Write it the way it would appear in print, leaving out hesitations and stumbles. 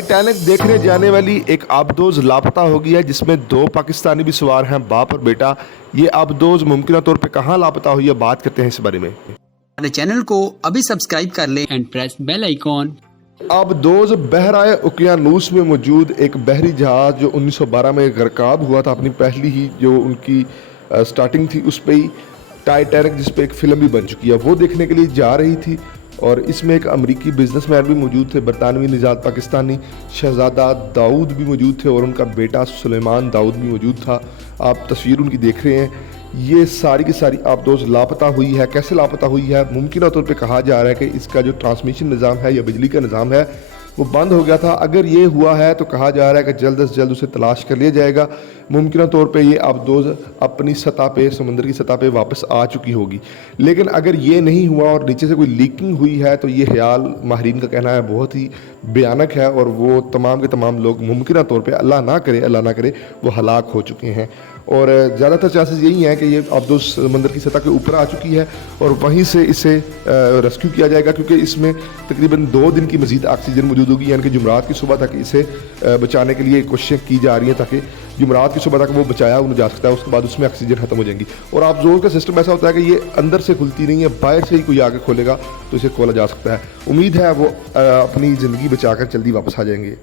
Titanic देखने जाने वाली एक आबदोज लापता हो गई है, जिसमें 2 पाकिस्तानी भी सवार हैं, बाप और बेटा। ये आबदोज मुमकिन तौर पे कहाँ लापता हुई है, बात करते हैं इस बारे में। हमारे चैनल को अभी सब्सक्राइब कर लें एंड प्रेस बेल आइकॉन। आबदोज बहराए उकियानूस में मौजूद एक बहरी जहाज जो 1912 में गरकाब हुआ था, अपनी पहली ही जो उनकी स्टार्टिंग थी उस पर ही टाइटैनिक, जिस पे एक फ़िल्म भी बन चुकी है, वो देखने के लिए जा रही थी। और इसमें एक अमरीकी बिजनेसमैन भी मौजूद थे, बरतानवी निजात पाकिस्तानी शहजादा दाऊद भी मौजूद थे और उनका बेटा सुलेमान दाऊद भी मौजूद था। आप तस्वीर उनकी देख रहे हैं। ये सारी की सारी आबदोज लापता हुई है। कैसे लापता हुई है? मुमकिन तौर पे कहा जा रहा है कि इसका जो ट्रांसमिशन निज़ाम है या बिजली का निज़ाम है वो बंद हो गया था। अगर ये हुआ है तो कहा जा रहा है कि जल्द से जल्द उसे तलाश कर लिया जाएगा। मुमकिन तौर पे ये आबदोज अपनी सतह पे, समुद्र की सतह पे वापस आ चुकी होगी। लेकिन अगर ये नहीं हुआ और नीचे से कोई लीकिंग हुई है तो ये ख्याल माहिरीन का कहना है बहुत ही भयानक है, और वो तमाम के तमाम लोग मुमकिन तौर पे अल्लाह ना करे वो हलाक हो चुके हैं। और ज़्यादातर चांसेस यही हैं कि ये आबदोज समंदर की सतह के ऊपर आ चुकी है और वहीं से इसे रेस्क्यू किया जाएगा, क्योंकि इसमें तकरीबन 2 दिन की मज़ीद ऑक्सीजन मौजूद होगी, यानी कि जुमरात की सुबह तक इसे बचाने के लिए कोशिशें की जा रही हैं ताकि जुमरात की सुबह तक वो बचाया उन्हें जा सकता है। उसके बाद उसमें ऑक्सीजन खत्म हो जाएंगी। और आबदोज का सिस्टम ऐसा होता है कि ये अंदर से खुलती नहीं है, बाहर से ही कोई आगे खोलेगा तो इसे खोला जा सकता है। उम्मीद है वो अपनी ज़िंदगी बचा कर जल्दी वापस आ जाएंगे।